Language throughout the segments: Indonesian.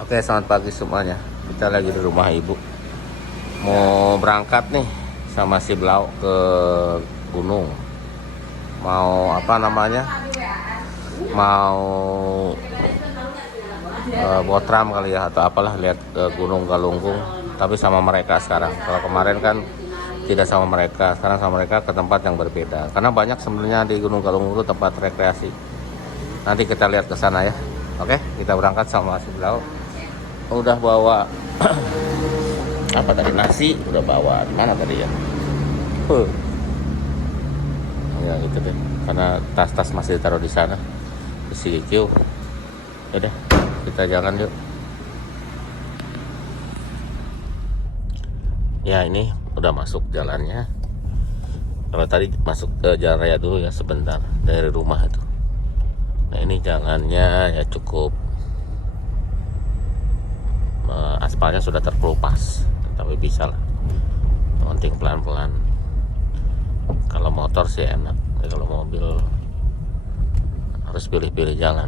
Oke, selamat pagi semuanya. Kita lagi di rumah ibu. Mau berangkat nih sama si Blau ke gunung. Mau apa namanya? Mau botram kali ya atau apalah, lihat Gunung Galunggung. Tapi sama mereka sekarang. Kalau kemarin kan tidak sama mereka, sekarang sama mereka ke tempat yang berbeda. Karena banyak sebenarnya di Gunung Galunggung itu tempat rekreasi. Nanti kita lihat ke sana ya. Oke, kita berangkat sama si Blau. Udah bawa apa tadi, nasi udah bawa, di mana tadi ya, ya gitu deh, karena tas-tas masih ditaruh di sana di CQ. Udah, kita jalan yuk. Ya ini udah masuk jalannya. Kalau tadi masuk ke jalan raya dulu ya sebentar dari rumah itu. Nah ini jalannya ya cukup, aspalnya sudah terkelupas, tapi bisa lah, penting pelan-pelan. Kalau motor sih enak, kalau mobil harus pilih-pilih jalan.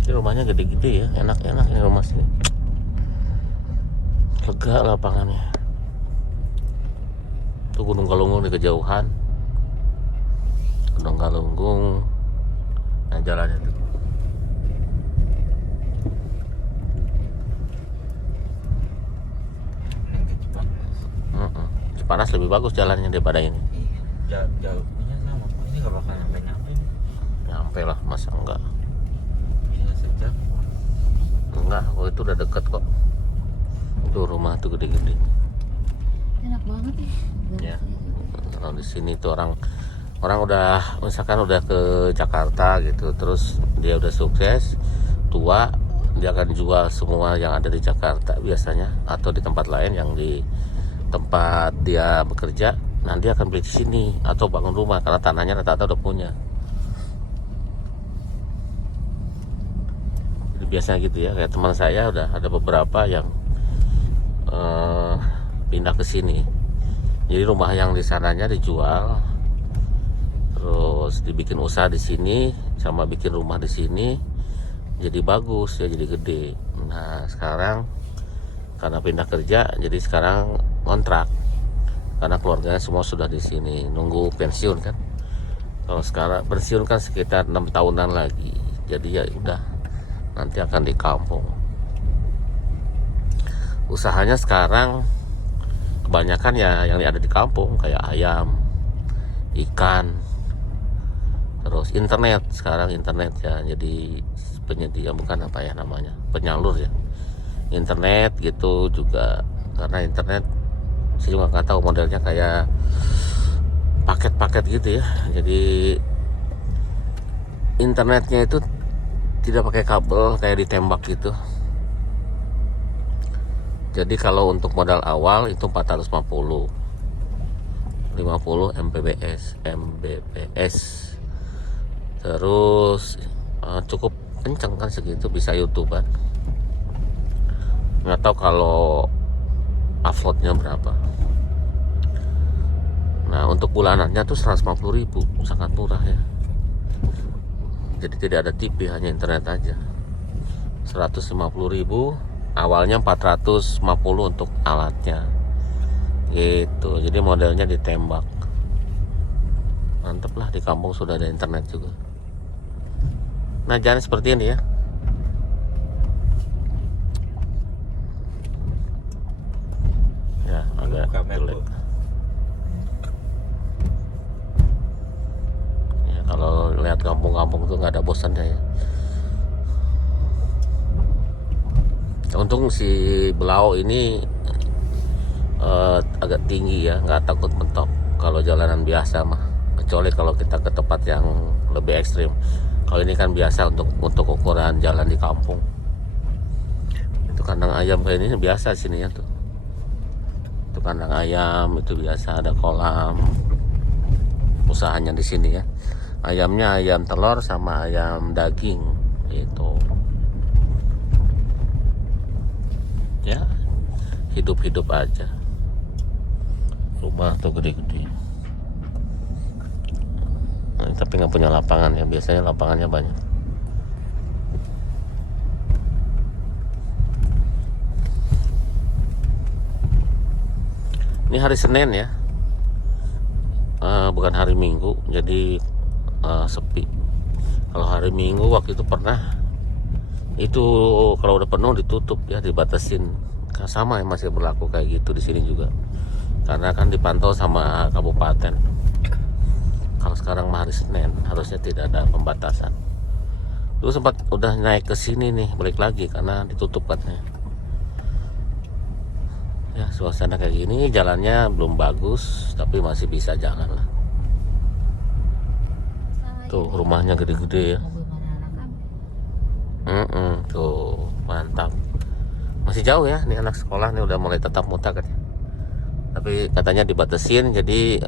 Ini rumahnya gede-gede ya, enak-enak ini rumah sini, lega lapangannya. Tuh Gunung Galunggung di kejauhan, Gunung Galunggung. Nah jalannya tuh. Panas lebih bagus jalannya daripada ini. Iya, jauhnya sama. Ini nggak bakal nyampe. Nyampe lah, masa enggak? Bisa sejam. Enggak, oh itu udah deket kok. Tuh rumah tuh gede-gede. Enak banget Ya. ya. Kalau di sini tuh orang udah misalkan udah ke Jakarta gitu, terus dia udah sukses, tua, dia akan jual semua yang ada di Jakarta biasanya, atau di tempat lain yang di tempat dia bekerja. Nanti akan beli di sini atau bangun rumah karena tanahnya rata-rata udah punya. Jadi biasanya gitu ya, kayak teman saya udah ada beberapa yang pindah ke sini. Jadi rumah yang di sananya dijual, terus dibikin usaha di sini sama bikin rumah di sini, jadi bagus ya, jadi gede. Nah sekarang karena pindah kerja, jadi sekarang kontrak karena keluarganya semua sudah di sini nunggu pensiun kan. Kalau sekarang pensiun kan sekitar 6 tahunan lagi, jadi ya udah nanti akan di kampung. Usahanya sekarang kebanyakan ya yang ada di kampung, kayak ayam, ikan, terus internet. Sekarang internet ya jadi penyedia, bukan apa ya namanya, penyalur ya internet gitu juga. Karena internet saya juga nggak tahu modelnya, kayak paket-paket gitu ya. Jadi internetnya itu tidak pakai kabel, kayak ditembak gitu. Jadi kalau untuk modal awal itu 450 Mbps. Terus cukup kenceng kan segitu, bisa YouTuber. Nggak tahu kalau uploadnya berapa. Nah untuk bulanannya tuh 150.000, sangat murah ya. Jadi tidak ada TV, hanya internet aja. 150.000, awalnya 450 untuk alatnya gitu. Jadi modelnya ditembak. Mantep lah, di kampung sudah ada internet juga. Nah jalan seperti ini ya. Ya agak jelek ya, kalau lihat kampung-kampung tuh nggak ada bosannya ya. Untung si Blau ini agak tinggi ya, nggak takut mentok kalau jalanan biasa mah, kecuali kalau kita ke tempat yang lebih ekstrim. Kalau ini kan biasa untuk ukuran jalan di kampung. Itu kandang ayam kayak ini biasa sini ya tuh. Itu kandang ayam itu biasa, ada kolam. Usahanya di sini ya. Ayamnya ayam telur sama ayam daging itu. Ya, hidup-hidup aja. Rumah tuh gede-gede. Nah, tapi nggak punya lapangan ya, biasanya lapangannya banyak. Ini hari Senin ya, bukan hari Minggu, jadi sepi. Kalau hari Minggu waktu itu pernah, itu kalau udah penuh ditutup ya, dibatasin. Sama yang masih berlaku kayak gitu di sini juga, karena kan dipantau sama kabupaten. Kalau sekarang hari Senin harusnya tidak ada pembatasan. Dulu sempat udah naik ke sini nih, balik lagi karena ditutup katanya. Ya suasana kayak gini, jalannya belum bagus tapi masih bisa jalan lah. Tuh rumahnya gede-gede ya. Mobil mana anak kan? Tuh mantap. Masih jauh ya, nih anak sekolah nih udah mulai tatap muka katanya. Tapi katanya dibatasin, jadi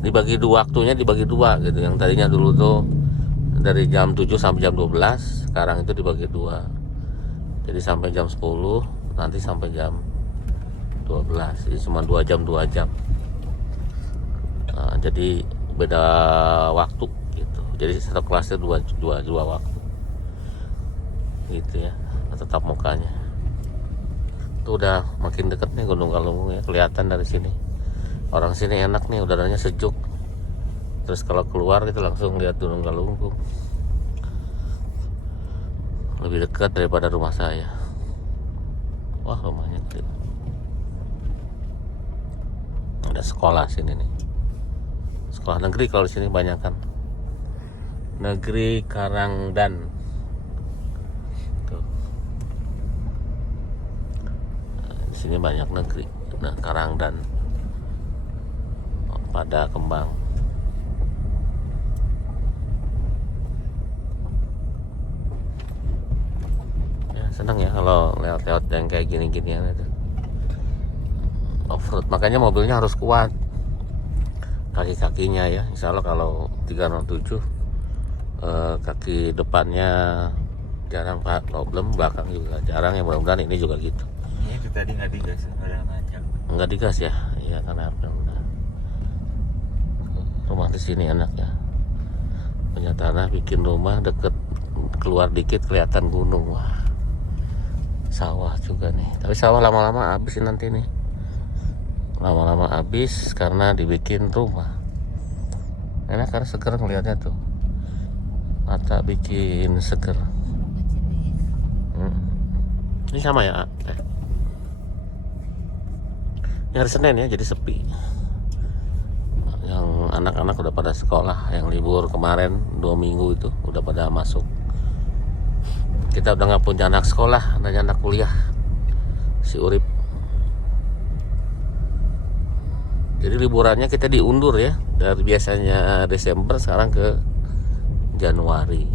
dibagi dua, waktunya dibagi dua gitu. Yang tadinya dulu tuh dari jam 7 sampai jam 12, sekarang itu dibagi dua. Jadi sampai jam 10, nanti sampai jam 12. Jadi cuma 2 jam. Jadi beda waktu gitu. Jadi satu kelasnya dua waktu. Gitu ya, tetap mukanya. Itu udah makin deket nih Gunung Galunggung ya, kelihatan dari sini. Orang sini enak nih, udaranya sejuk. Terus kalau keluar kita langsung lihat Gunung Galunggung. Lebih dekat daripada rumah saya. Wah, rumahnya gede. Ada sekolah sini nih. Sekolah negeri kalau di sini banyak kan. Negeri Karangdan. Tuh. Di sini banyak negeri. Nah, Karangdan. Pada Kembang. Ya, senang ya kalau lewat-lewat yang kayak gini-ginian itu. Off-road, makanya mobilnya harus kuat. Kaki-kakinya ya, insya Allah kalau 307 kaki depannya jarang problem, belakang juga jarang ya, mudah-mudahan ini juga gitu. Ini itu tadi nggak digas, ada nanjak. Nggak digas ya, iya karena apa? Rumah di sini enak ya, punya tanah, bikin rumah deket, keluar dikit kelihatan gunung. Wah, sawah juga nih, tapi sawah lama-lama habis nanti nih, lama-lama habis karena dibikin rumah. Enak karena seger ngelihatnya tuh, mata bikin seger. Ini sama ya, Ini hari Senin ya, jadi sepi. Yang anak-anak udah pada sekolah, yang libur kemarin 2 minggu itu udah pada masuk. Kita udah nggak punya anak sekolah, hanya anak kuliah, si Urip. Jadi liburannya kita diundur ya, dari biasanya Desember sekarang ke Januari.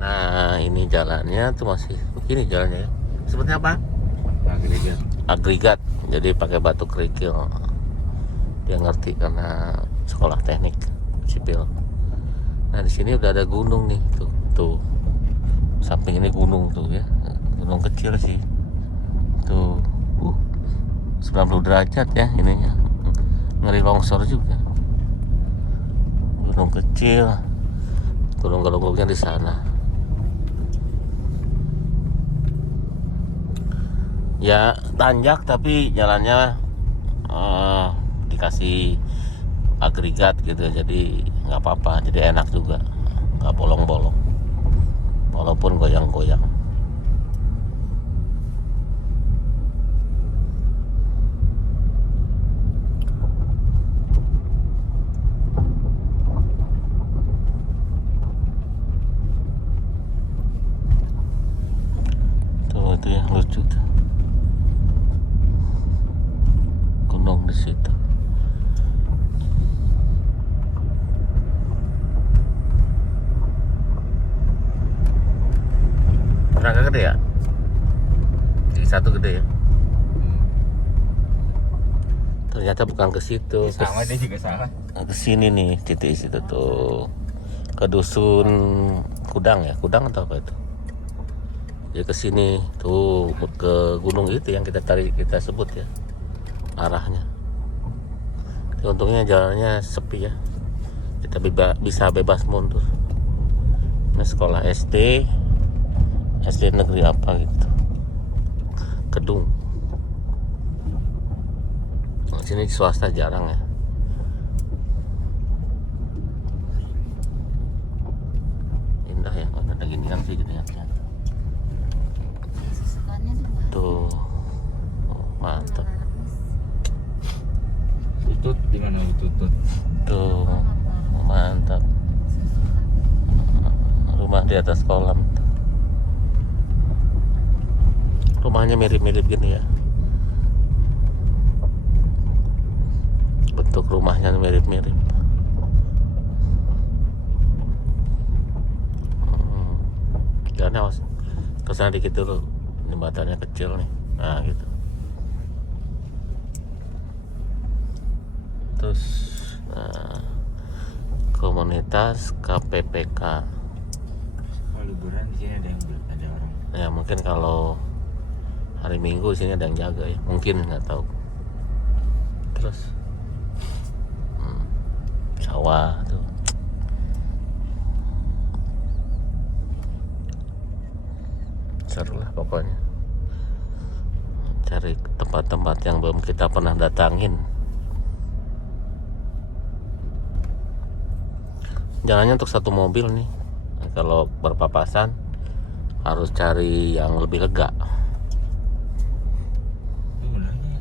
Nah ini jalannya tuh masih begini jalannya ya. Sebutnya apa? Agregat. Jadi pakai batu kerikil. Dia ngerti karena sekolah teknik sipil. Nah di sini udah ada gunung nih, tuh. Samping ini gunung tuh ya, gunung kecil sih. Tuh, 90 derajat ya ininya. Ngeri longsor juga. Gunung kecil. Gunung Galunggungnya di sana. Ya tanjak tapi jalannya dikasih agregat gitu, jadi nggak apa-apa, jadi enak juga, nggak bolong-bolong walaupun goyang-goyang. Tuh itu yang lucu tuh, gunung di situ. Naga gede ya? Di satu gede ya? Ternyata bukan ke situ. Sama dia juga salah. Ke sini nih, titik situ tuh. Ke dusun Kudang ya? Kudang atau apa itu? Jadi ke sini tuh, ke gunung itu yang kita sebut ya, arahnya. Jadi untungnya jalannya sepi ya. Kita bisa bebas mundur. Ini sekolah SD negeri apa gitu. gedung. Di sini swasta jarang ya. Indah ya, kalau ada ginian sih gitu ya. Susukannya juga. Tuh, oh, mantap. Tutut di mana tutut? Tuh, mantap. Rumah di atas kolam. Rumahnya mirip-mirip gini ya. Bentuk rumahnya mirip-mirip. Jangan awas. Kesana dikit dulu. Jembatannya kecil nih. Nah gitu. Terus komunitas KPPK. Kalau liburan di sini ada orang. Ya mungkin kalau hari Minggu sini ada yang jaga ya, mungkin nggak tahu. Terus sawah tuh, seru lah pokoknya. Cari tempat-tempat yang belum kita pernah datangin. Jalannya untuk satu mobil nih. Kalau berpapasan harus cari yang lebih lega.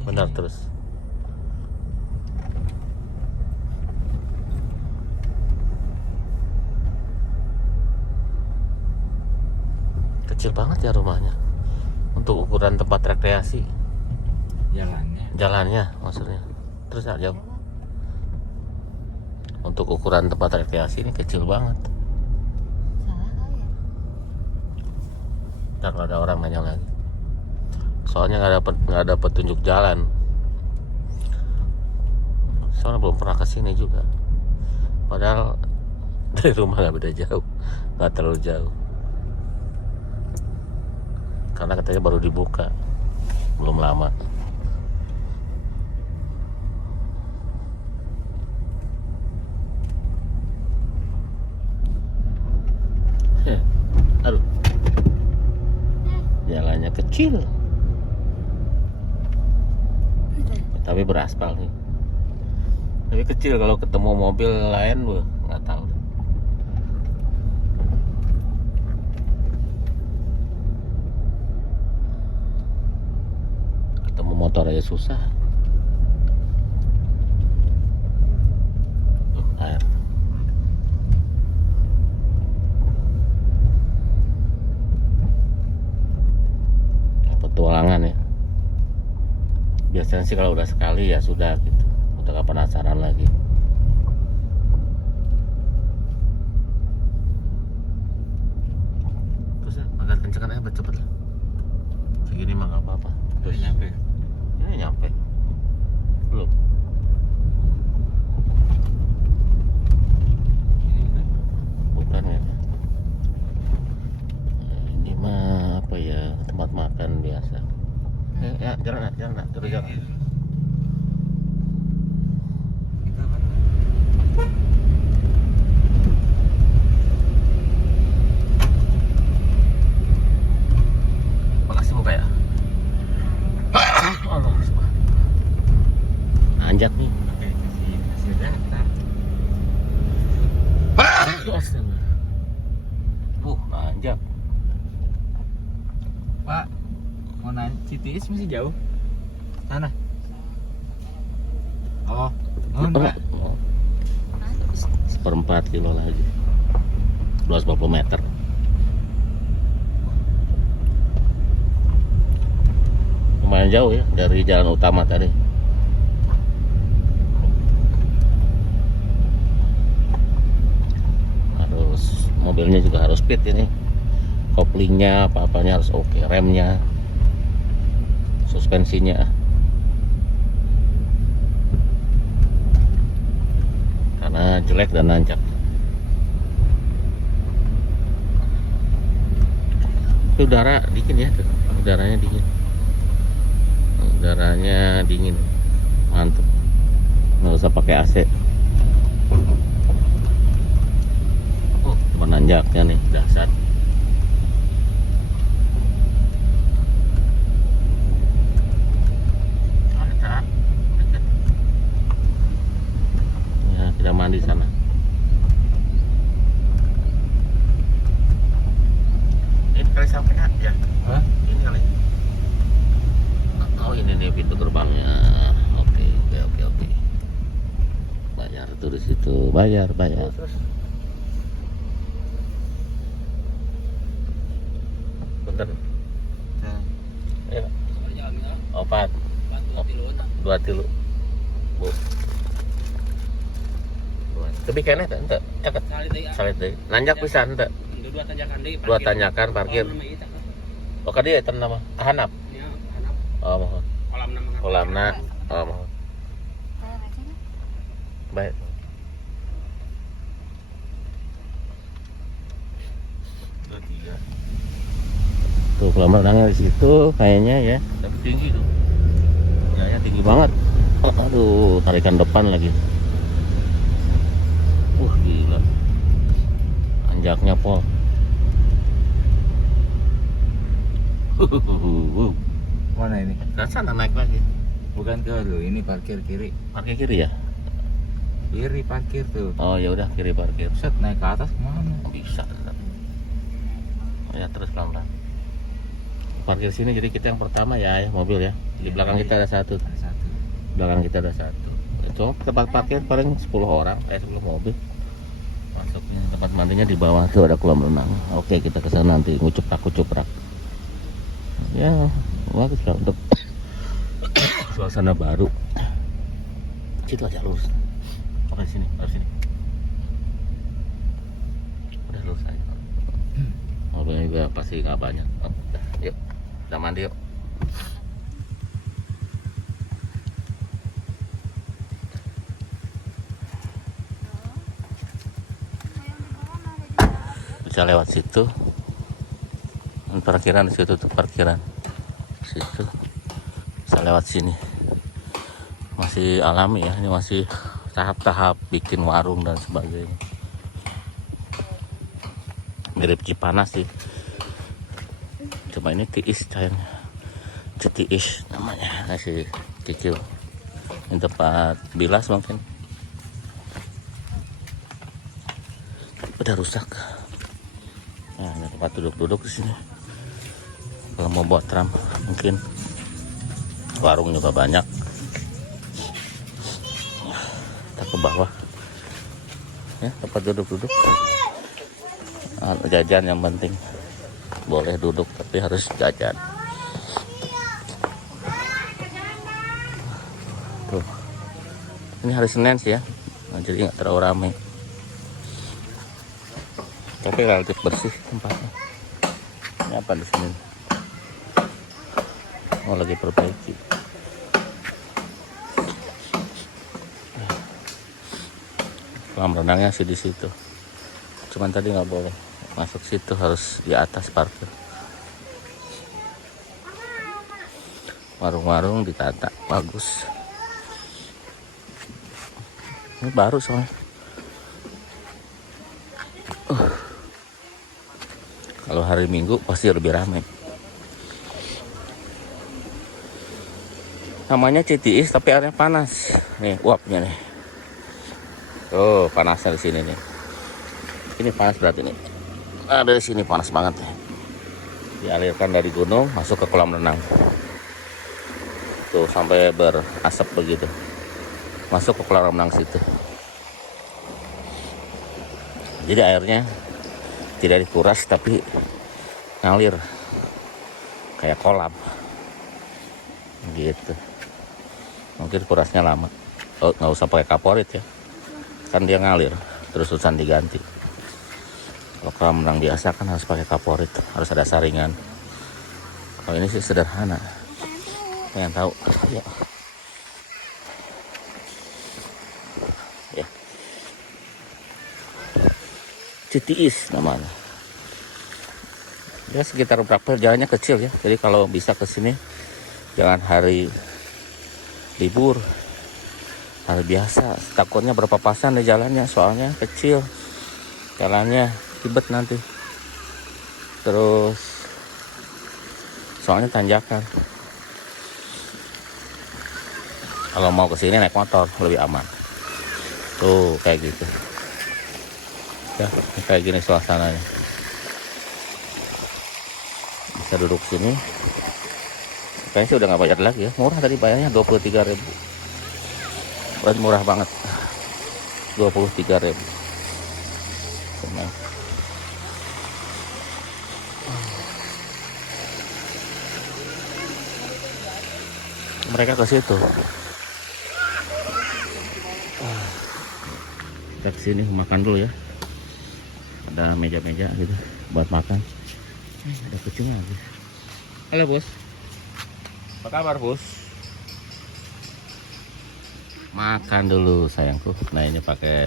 Benar terus. Kecil banget ya rumahnya untuk ukuran tempat rekreasi. Jalannya maksudnya. Terus aja untuk ukuran tempat rekreasi ini kecil banget. Salah kali ya. Ntar kalau ada orang nanya lagi. Soalnya nggak ada petunjuk jalan. Soalnya belum pernah kesini juga. Padahal dari rumah nggak beda jauh, nggak terlalu jauh. Karena katanya baru dibuka, belum lama. Aduh, jalannya kecil. Tapi beraspal nih. Tapi kecil, kalau ketemu mobil lain gue nggak tahu. Ketemu motor aja susah. Air. Petualangan ya. Biasanya sih kalau udah sekali ya sudah gitu, udah gak penasaran lagi. Terus ya, agak kencengan aja cepet lah. Segini mah gak apa-apa. Terus nyampe. Ini nyampe. Belum. Bukan ya. Ini mah apa ya, tempat makan biasa. Ya, jalan nak, terus jalan. Makasih buka ya. Allah, nanjak nih. Kasih data. Nanjak. Pak, mau nanya CTS masih jauh? Sana. Oh, Pak. Seperempat kilo lagi. 250 meter. Lumayan jauh ya dari jalan utama tadi. Mobilnya juga harus fit ini, koplingnya apa-apanya harus oke, remnya, suspensinya, karena jelek dan nanjak. Tapi udara dingin ya, udaranya dingin, mantap, nggak usah pakai AC. Menanjaknya nih dasar. di sana. Ini kali sampai ya? Hah? Ini kali. Oh ini nih pintu gerbangnya. Oke. Bayar tuh di situ. Bayar. Terus. Bentar. Nah, Ayo. Opat. 2 tilu. Bu. Tapi kayaknya ente caket. Salit deui. Nanjak pisan ente. Dua tanjakan parkir. Oh ka dieu eta nama Hanap. Oh mohon. Kolamna. Oh mohon. Saya baca nih. Baik. itu 3. Tuh kolam renangnya di situ kayaknya ya. Tapi tinggi tuh. Ya tinggi banget. Aduh, tarikan depan lagi. Gila. Anjaknya pol. Mana ini? Ke sana naik lagi. Bukan ke lu, ini parkir kiri. Parkir kiri ya? Kiri parkir tuh. Oh ya udah kiri parkir. Set naik ke atas kemana? Bisa. Oh, ya terus pelan-pelan. Parkir sini jadi kita yang pertama ya mobil ya. Di belakang kita ada satu. Ada 1. Belakang kita ada satu. Itu tempat parkir paling 10 orang, 10 mobil. Masuknya tempat mandinya di bawah tuh ada kolam renang. Oke, kita ke sana nanti ngucuprak. Ya, bagus lah untuk suasana baru. Situ aja lurus. Oke sini, harus sini. Udah lurus aja. Mobilnya juga pasti nggak banyak. Oh, udah, yuk, kita mandi yuk. Bisa lewat situ. Parkiran di situ tuh parkiran. Situ. Bisa lewat sini. Masih alami ya, ini masih tahap-tahap bikin warung dan sebagainya. Mirip Cipanas sih. Cuma ini tiis kayaknya. Citiis namanya, masih kecil. Ini tempat bilas mungkin. Udah rusak. Nah, ada tempat duduk-duduk di sini. Kalau mau buat tram mungkin. Warung juga banyak. Kita ke bawah. Ya, tempat duduk-duduk. Jajan yang penting. Boleh duduk tapi harus jajan. Tuh. Ini hari Senin sih ya. Nah, jadi nggak terlalu ramai. Tapi relatif bersih tempatnya. Ini apa di sini? Oh, lagi perbaiki. Kolam renangnya sih di situ. Cuman tadi nggak boleh masuk situ, harus di atas parkir. Warung-warung ditata bagus. Ini baru soalnya. Kalau hari Minggu pasti lebih ramai. Namanya Citiis tapi airnya panas. Nih uapnya nih. Oh panasnya di sini nih. Ini panas berarti nih. Nah, dari sini panas banget nih. Dialirkan dari gunung masuk ke kolam renang. Tuh sampai berasap begitu. Masuk ke kolam renang situ. Jadi airnya tidak dikuras tapi ngalir kayak kolam gitu. Mungkin kurasnya lama. Oh, nggak usah pakai kaporit ya, kan dia ngalir terus terusan diganti. Kalau kolam renang biasa kan harus pakai kaporit, harus ada saringan. Kalau ini sih sederhana. Pengen tahu ya. Ya. Citiis namanya. Ya sekitar berapa, jalannya kecil ya. Jadi kalau bisa ke sini jangan hari libur, hari biasa. Takutnya berpapasan di jalannya, soalnya kecil jalannya, ribet nanti. Terus soalnya tanjakan. Kalau mau ke sini naik motor lebih aman. Tuh kayak gitu. Ya, kayak gini suasananya. Bisa duduk sini. Kayaknya sih udah nggak bayar lagi ya. Murah tadi bayarnya 23.000. Berarti murah banget. 23.000. Senang. Mereka ke situ. Kita kesini makan dulu ya. Ada meja-meja gitu buat makan. Ada kucing lagi. Halo bos. Apa kabar bos? Makan dulu sayangku. Nah ini pakai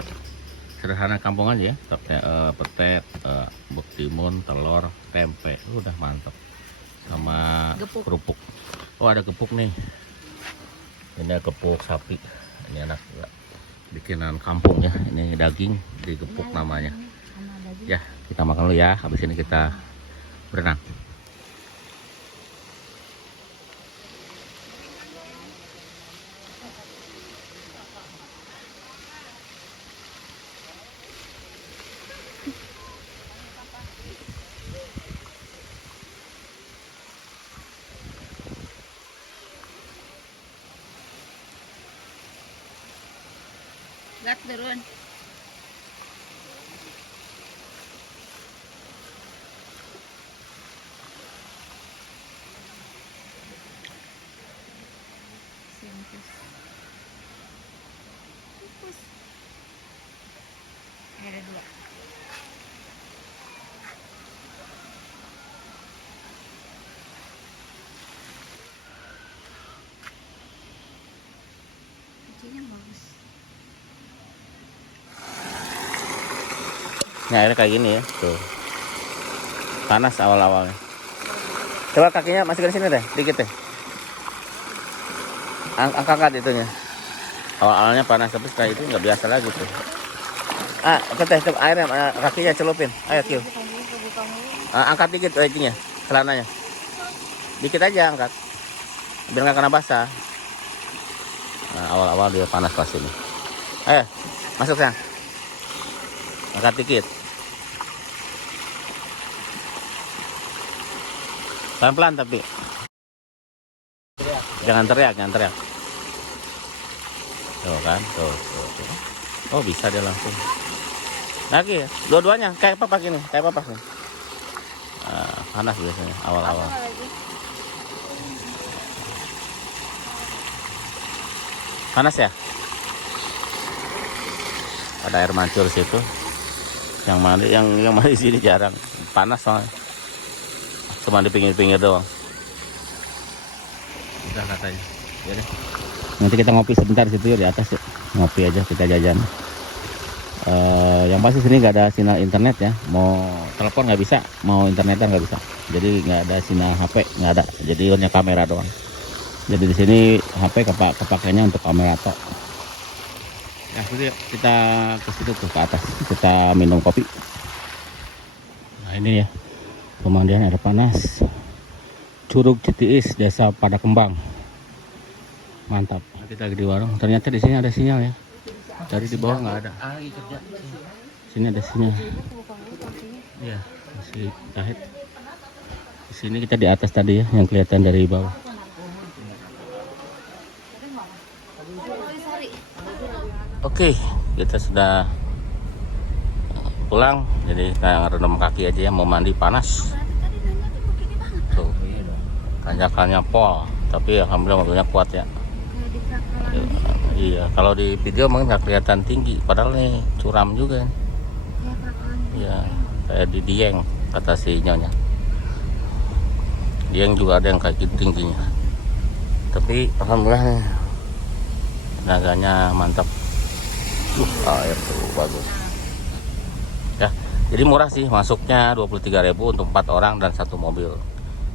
sederhana kampung aja ya. Petek, timun, telur, tempe. Udah mantap. Sama kerupuk. Oh ada gepuk nih. Ini gepuk sapi. Ini enak juga. Bikinan kampung ya. Ini daging digepuk namanya. Ya kita makan dulu ya. Habis ini kita berenang. Gat turun. Ada dua. Kucingnya bagus. Nah airnya kayak gini ya. Tuh. Panas awal-awalnya. Coba kakinya masukkan sini deh, dikit deh. Angkat itunya. Awal-awalnya panas tapi setelah itu nggak biasa lagi tuh. Keteh airnya kakinya celupin. Ayo Kil. Angkat dikit itunya, celananya. Dikit aja angkat. Biar nggak kena basah. Nah, awal-awal dia panas pas ini. Ayo, masuk sayang. Angkat dikit. Pelan-pelan tapi. Jangan teriak. Tuh kan, tuh. Oh bisa dia langsung. Lagi ya, dua-duanya kayak papak ini, nih. Panas biasanya awal-awal. Panas ya? Ada air mancur situ. Yang mandi di sini jarang. Panas soalnya. Cuma di pinggir-pinggir doang. Udah katanya. Ya deh. Nanti kita ngopi sebentar situ ya di atas ya. Ngopi aja kita jajan. Yang pasti sini nggak ada sinyal internet ya. Mau telepon nggak bisa, mau internetan nggak bisa. Jadi nggak ada sinyal HP, nggak ada. Jadi hanya kamera doang. Jadi di sini HP kepakainya untuk kamera tok. Ya sudah kita ke situ tuh ke atas. Kita minum kopi. Nah ini ya pemandian air panas. Curug Citiis, Desa Padakembang. Mantap. Kita lagi di warung. Ternyata di sini ada sinyal ya. Dari di bawah nggak ada. Sini ada sinyal. Iya, masih kahit. Di sini kita di atas tadi ya, yang kelihatan dari bawah. Oke, kita sudah pulang. Jadi kayak rendam kaki aja ya, mau mandi panas. Tuh, tanjakannya pol. Tapi alhamdulillah mobilnya kuat ya. Iya, kalau di video mungkin nggak kelihatan tinggi, padahal nih curam juga. Iya, kayak di Dieng kata si nyonya. Dieng juga ada yang kayak gitu tingginya. Tapi alhamdulillah nih, tenaganya mantap. Air tuh bagus. Ya, jadi murah sih, masuknya 23.000 untuk 4 orang dan 1 mobil.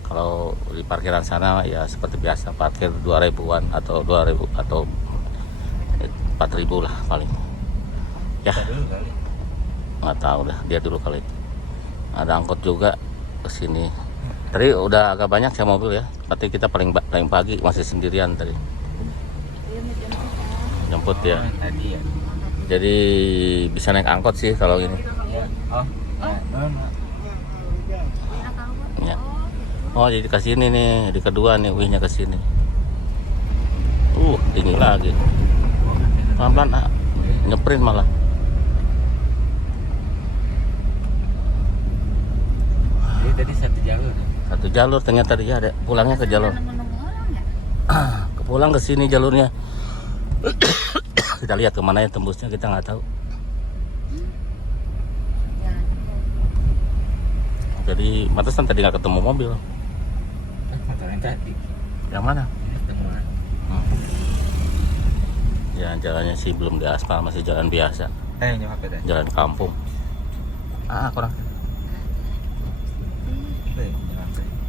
Kalau di parkiran sana ya seperti biasa parkir 2.000-an atau 2.000 atau 4.000 lah paling. Ya. Nggak tahu dah, dia dulu kali. Ada angkot juga ke sini. Tadi udah agak banyak ya mobil ya. Berarti kita paling pagi masih sendirian tadi. Jemput ya. Tadi ya. Jadi bisa naik angkot sih kalau ini. Ya. Oh. Ya. Oh, jadi ke sini nih, di kedua nih wihnya ke sini. Tinggi lagi. Pelan-pelan, nyeprin malah. Jadi tadi satu jalur. Satu jalur ternyata dia ada pulangnya ke jalur. Pulang ke sini jalurnya. Kita lihat kemana ya tembusnya, kita nggak tahu. Jadi pantesan tadi nggak ketemu mobil. Motor yang tadi. Yang mana? Temuan. Ya jalannya sih belum diaspal, masih jalan biasa, Nyok HP tadi. jalan kampung. Kurang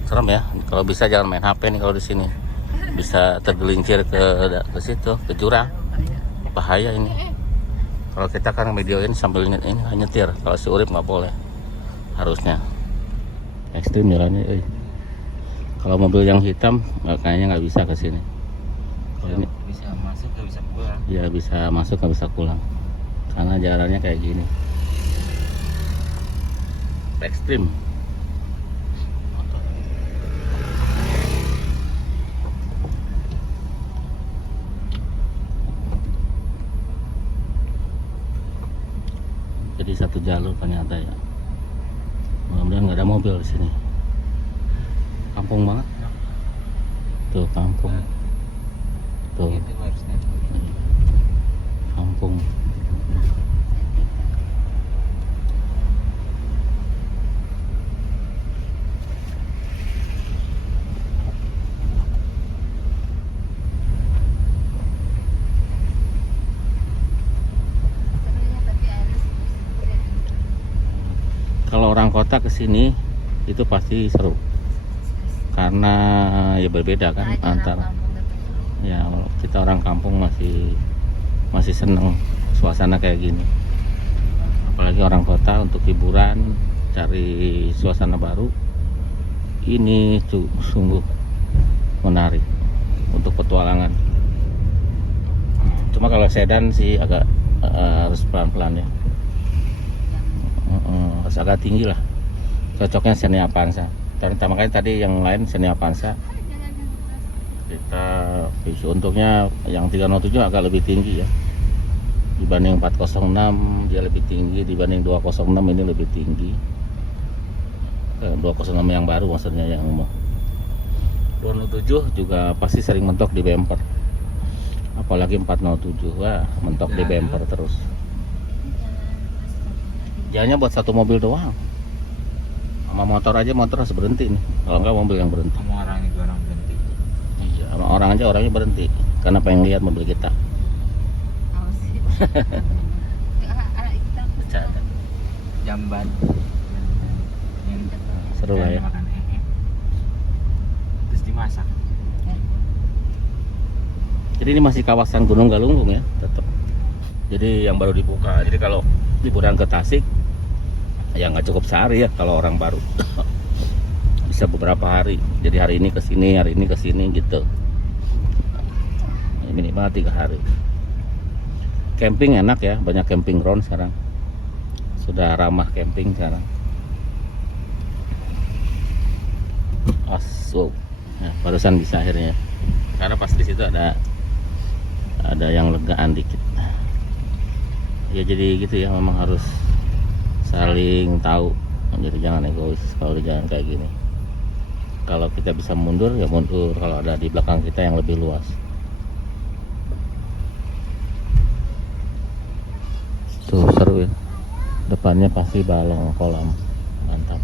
serem ya. Kalau bisa jangan main HP nih kalau di sini. Bisa tergelincir ke situ, ke jurang. Bahaya ini. Kalau kita kan videoin sambil ini nyetir. Kalau si Urip nggak boleh. Harusnya. Ekstrim jalannya. Kalau mobil yang hitam kayaknya nggak bisa ke sini. Kalau ini Bisa masuk gak bisa pulang. ya bisa masuk nggak bisa pulang. Karena jalannya kayak gini. Ekstrim. Jadi satu jalur ternyata ya. Mudah-mudahan nggak ada mobil di sini. Kampung banget. Tuh kampung. Tuh Itu harusnya. kampung. Kalau orang kota kesini itu pasti seru karena ya berbeda kan antara ya kita orang kampung masih seneng suasana kayak gini, apalagi orang kota untuk hiburan cari suasana baru ini sungguh menarik untuk petualangan. Cuma kalau sedan sih agak harus pelan-pelan ya. Harus agak tinggi lah, cocoknya Xenia Avanza. Makanya tadi yang lain Xenia Avanza kita untuknya yang 307 agak lebih tinggi ya dibanding 406, dia lebih tinggi dibanding 206, ini lebih tinggi. 206 yang baru maksudnya, yang 207 juga pasti sering mentok di bumper, apalagi 407 mentok di bumper terus. Jalannya buat satu mobil doang. Sama motor aja, motor harus berhenti nih. Kalau enggak mobil yang berhenti. Sama orang juga orang berhenti. Iya, sama orang aja orangnya berhenti karena pengen lihat mobil kita. Bercanda. Jamban. Seru lah ya. Makan terus dimasak. Jadi ini masih kawasan Gunung Galunggung ya, tetap. Jadi yang baru dibuka. Jadi kalau liburan ke Tasik ya nggak cukup sehari ya kalau orang baru. Bisa beberapa hari. Jadi hari ini ke sini, hari ini ke sini gitu. Minimal 3 hari. Camping enak ya, banyak camping ground sekarang. Sudah ramah camping sekarang. Nah, barusan bisa akhirnya. Karena pas di situ ada yang legaan dikit. Ya jadi gitu ya, memang harus saling tahu. Jadi jangan egois kalau di jalan kayak gini. Kalau kita bisa mundur ya mundur, kalau ada di belakang kita yang lebih luas. Tuh seru ya. Depannya pasti balong kolam. Mantap.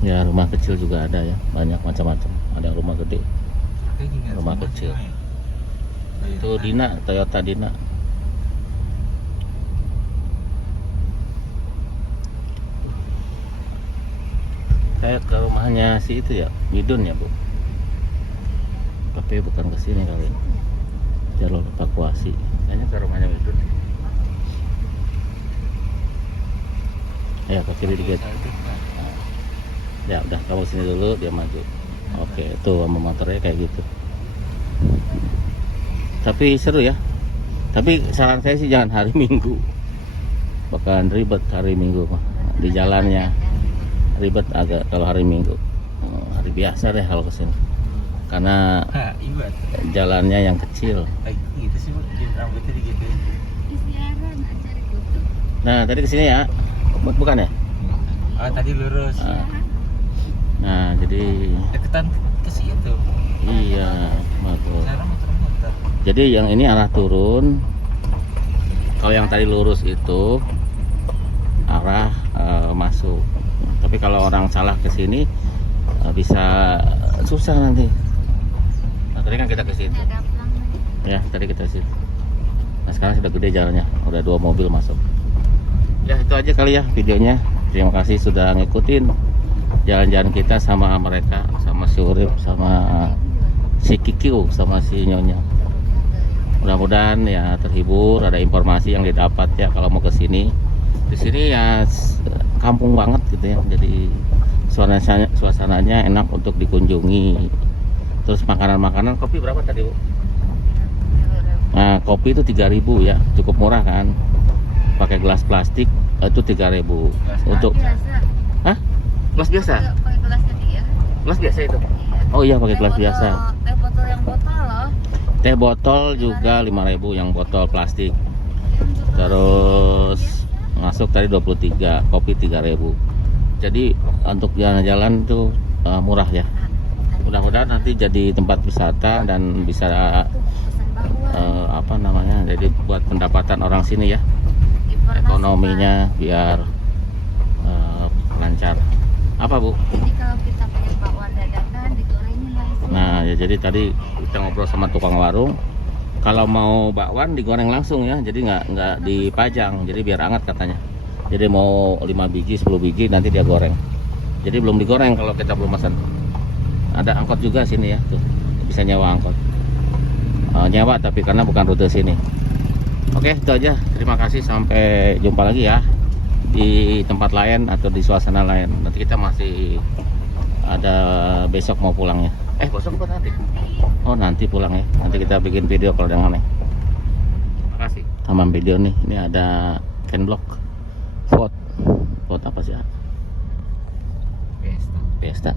Ya rumah kecil juga ada ya, banyak macam-macam. Ada rumah gede, rumah kecil. Itu Dina, Toyota Dina. Kayak ke rumahnya si itu ya, Midun ya Bu. Tapi bukan ke sini kali. Jalur evakuasi. Kayaknya ke rumahnya Midun. Ya ke kiri dikit. Ya udah, kamu sini dulu, dia maju. Oke, tuh sama motornya kayak gitu. Tapi seru ya. Tapi saran saya sih jangan hari Minggu, bakalan ribet hari Minggu mah. Di jalannya ribet agak kalau hari Minggu. Hari biasa deh kalau kesini, karena Iya. jalannya yang kecil. Gitu sih, Bang. Jadi rambutnya gitu. Isiaran cari kutu. Nah tadi kesini ya, bukan ya? Oh, tadi lurus. Nah jadi Deketan ke situ. iya bagus. Sekarang muter-muter. Jadi yang ini arah turun. Kalau yang tadi lurus itu arah masuk. Tapi kalau orang salah ke sini bisa susah nanti. Nah, tadi kan kita ke situ. Ini ada pelang nih. Ya, tadi kita ke situ. Nah, sekarang sudah gede jalannya. Udah 2 mobil masuk. Ya, itu aja kali ya videonya. Terima kasih sudah ngikutin jalan-jalan kita sama mereka, sama si Urip, sama si Kikiu, sama si Nyonya. Mudah-mudahan ya terhibur, ada informasi yang didapat ya kalau mau ke sini. Di sini ya kampung banget gitu ya. Jadi suasananya enak untuk dikunjungi. Terus makanan-makanan, kopi berapa tadi, Bu? Nah, kopi itu 3.000 ya, cukup murah kan. Pakai gelas plastik itu 3.000. Untuk Biasa. hah? Gelas biasa? Pakai gelas ketiga. Gelas biasa itu. Iya. Oh iya, pakai gelas Teh biasa. botol- Teh botol yang botol loh. Teh botol juga 5.000 yang botol plastik. Yang botol Terus masuk tadi 23, kopi 3.000. Jadi untuk jalan-jalan tuh murah ya. Mudah-mudahan nanti jadi tempat wisata dan bisa pesan bakwan. apa namanya? Jadi buat pendapatan orang sini ya. Informasi, Ekonominya biar lancar. Apa, Bu? Pak. Jadi kalau kita pengen bakwan dadakan digorengin langsung. Nah, ya jadi tadi kita ngobrol sama tukang warung. Kalau mau bakwan digoreng langsung ya, jadi nggak dipajang, jadi biar hangat katanya. Jadi mau 5 biji, 10 biji nanti dia goreng. Jadi belum digoreng kalau kita belum pesan. Ada angkot juga sini ya, tuh bisa nyewa angkot. Nyewa tapi karena bukan rute sini. Oke, itu aja. Terima kasih, sampai jumpa lagi ya di tempat lain atau di suasana lain. Nanti kita masih ada besok mau pulangnya. Besok apa nanti? Oh nanti pulang ya. Nanti kita bikin video kalau udah aneh. Makasih. Tambahan video nih. Ini ada Kenblock Ford apa sih? Pesta. Fiesta.